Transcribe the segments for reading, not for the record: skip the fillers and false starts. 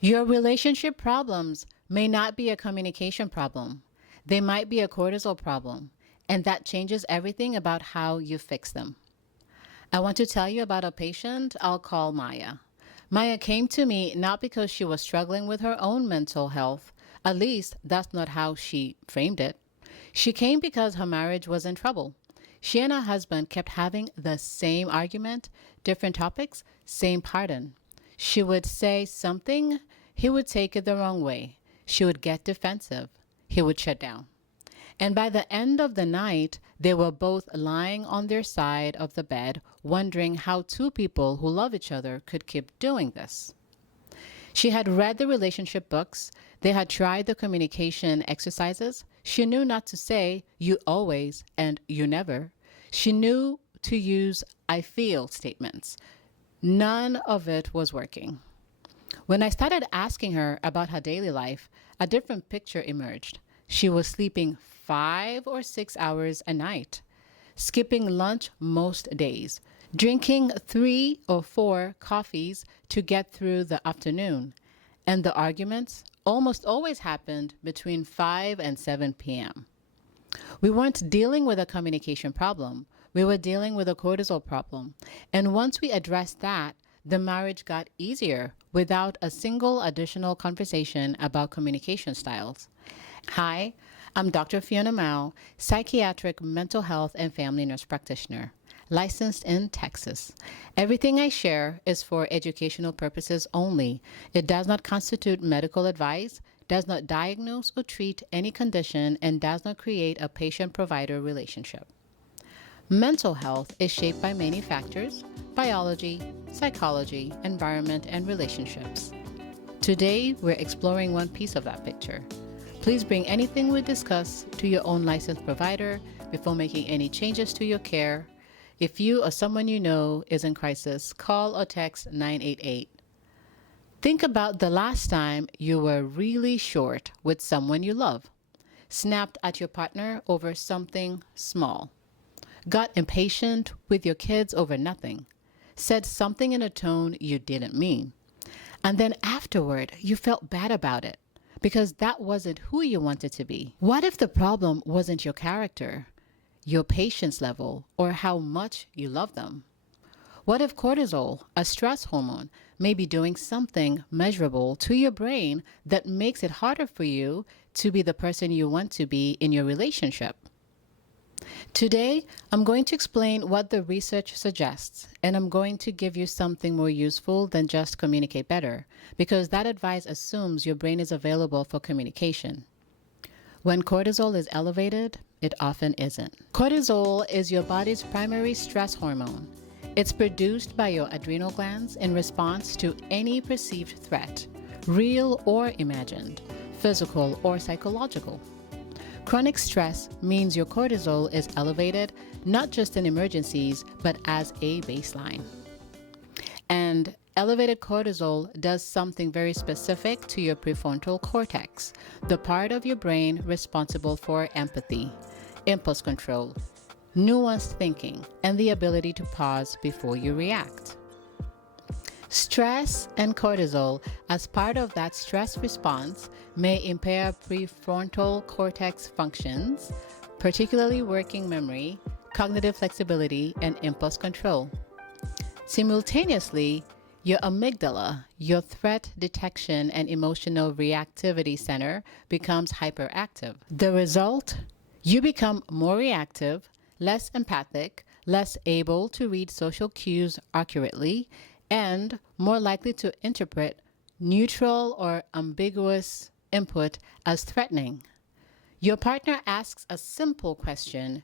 Your relationship problems may not be a communication problem. They might be a cortisol problem, and that changes everything about how you fix them. I want to tell you about a patient I'll call Maya. Maya came to me not because she was struggling with her own mental health. At least that's not how she framed it. She came because her marriage was in trouble. She and her husband kept having the same argument, different topics, same pattern. She would say something, he would take it the wrong way. She would get defensive. He would shut down. And by the end of the night, they were both lying on their side of the bed, wondering how two people who love each other could keep doing this. She had read the relationship books. They had tried the communication exercises. She knew not to say, you always and you never. She knew to use I feel statements. None of it was working. When I started asking her about her daily life, a different picture emerged. She was sleeping 5 or 6 hours a night, skipping lunch most days, drinking 3 or 4 coffees to get through the afternoon. And the arguments almost always happened between 5 and 7 p.m. We weren't dealing with a communication problem. We were dealing with a cortisol problem. And once we addressed that, the marriage got easier without a single additional conversation about communication styles. Hi, I'm Dr. Fiona Mao, psychiatric mental health and family nurse practitioner, licensed in Texas. Everything I share is for educational purposes only. It does not constitute medical advice, does not diagnose or treat any condition, and does not create a patient-provider relationship. Mental health is shaped by many factors: biology, psychology, environment, and relationships. Today, we're exploring one piece of that picture. Please bring anything we discuss to your own licensed provider before making any changes to your care. If you or someone you know is in crisis, call or text 988. Think about the last time you were really short with someone you love, snapped at your partner over something small, got impatient with your kids over nothing, said something in a tone you didn't mean, and then afterward you felt bad about it because that wasn't who you wanted to be. What if the problem wasn't your character, your patience level, or how much you love them? What if cortisol, a stress hormone, may be doing something measurable to your brain that makes it harder for you to be the person you want to be in your relationship? Today, I'm going to explain what the research suggests, and I'm going to give you something more useful than just communicate better, because that advice assumes your brain is available for communication. When cortisol is elevated, it often isn't. Cortisol is your body's primary stress hormone. It's produced by your adrenal glands in response to any perceived threat, real or imagined, physical or psychological. Chronic stress means your cortisol is elevated, not just in emergencies, but as a baseline. And elevated cortisol does something very specific to your prefrontal cortex, the part of your brain responsible for empathy, impulse control, nuanced thinking, and the ability to pause before you react. Stress and cortisol, as part of that stress response, may impair prefrontal cortex functions, particularly working memory, cognitive flexibility, and impulse control. Simultaneously, your amygdala, your threat detection and emotional reactivity center, becomes hyperactive. The result? You become more reactive, less empathic, less able to read social cues accurately, and more likely to interpret neutral or ambiguous input as threatening. Your partner asks a simple question.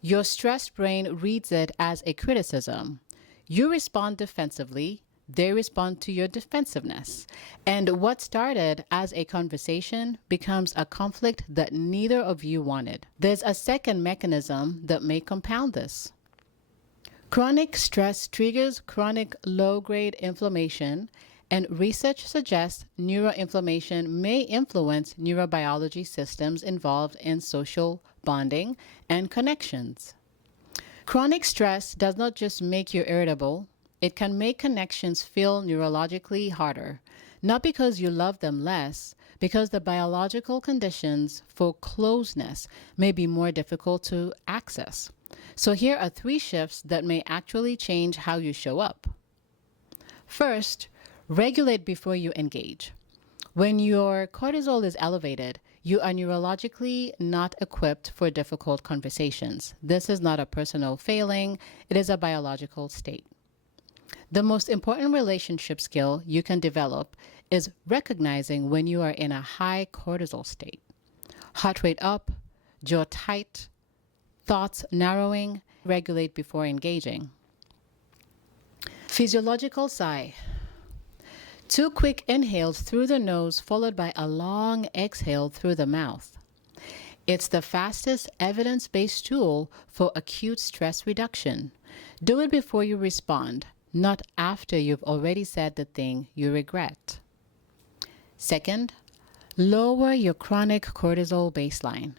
Your stressed brain reads it as a criticism. You respond defensively. They respond to your defensiveness. And what started as a conversation becomes a conflict that neither of you wanted. There's a second mechanism that may compound this. Chronic stress triggers chronic low-grade inflammation, and research suggests neuroinflammation may influence neurobiology systems involved in social bonding and connections. Chronic stress does not just make you irritable, it can make connections feel neurologically harder. not because you love them less, because the biological conditions for closeness may be more difficult to access. So here are 3 shifts that may actually change how you show up. First, regulate before you engage. When your cortisol is elevated, you are neurologically not equipped for difficult conversations. This is not a personal failing, it is a biological state. The most important relationship skill you can develop is recognizing when you are in a high cortisol state. Heart rate up, jaw tight, thoughts narrowing, regulate before engaging. Physiological sigh. 2 quick inhales through the nose followed by a long exhale through the mouth. It's the fastest evidence-based tool for acute stress reduction. Do it before you respond, not after you've already said the thing you regret. Second, lower your chronic cortisol baseline.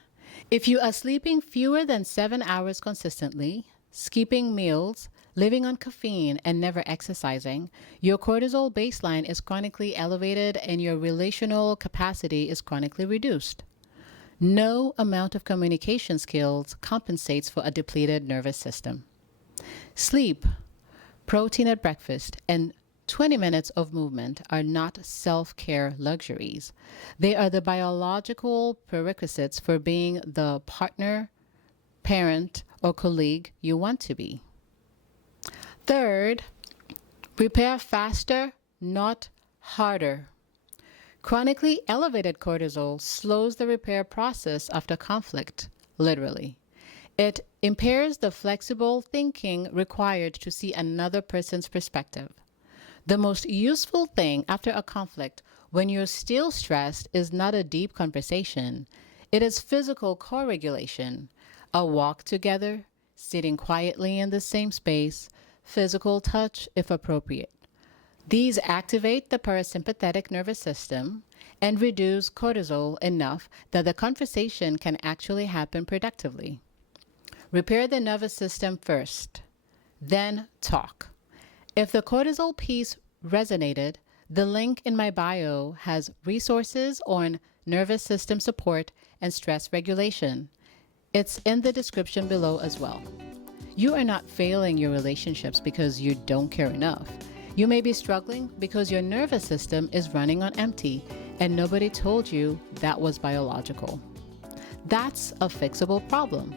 If you are sleeping fewer than 7 hours consistently, skipping meals, living on caffeine, and never exercising, your cortisol baseline is chronically elevated and your relational capacity is chronically reduced. No amount of communication skills compensates for a depleted nervous system. Sleep, protein at breakfast, and 20 minutes of movement are not self-care luxuries. They are the biological prerequisites for being the partner, parent, or colleague you want to be. Third, repair faster, not harder. Chronically elevated cortisol slows the repair process after conflict, literally. It impairs the flexible thinking required to see another person's perspective. The most useful thing after a conflict when you're still stressed is not a deep conversation. It is physical co-regulation, a walk together, sitting quietly in the same space, physical touch if appropriate. These activate the parasympathetic nervous system and reduce cortisol enough that the conversation can actually happen productively. Repair the nervous system first, then talk. If the cortisol piece resonated, the link in my bio has resources on nervous system support and stress regulation. It's in the description below as well. You are not failing your relationships because you don't care enough. You may be struggling because your nervous system is running on empty and nobody told you that was biological. That's a fixable problem.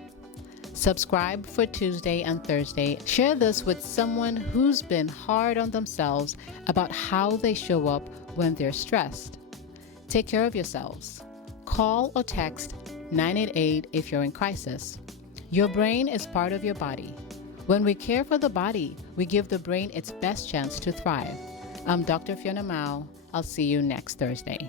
Subscribe for Tuesday and Thursday. Share this with someone who's been hard on themselves about how they show up when they're stressed. Take care of yourselves. Call or text 988 if you're in crisis. Your brain is part of your body. When we care for the body, we give the brain its best chance to thrive. I'm Dr. Fiona Mao. I'll see you next Thursday.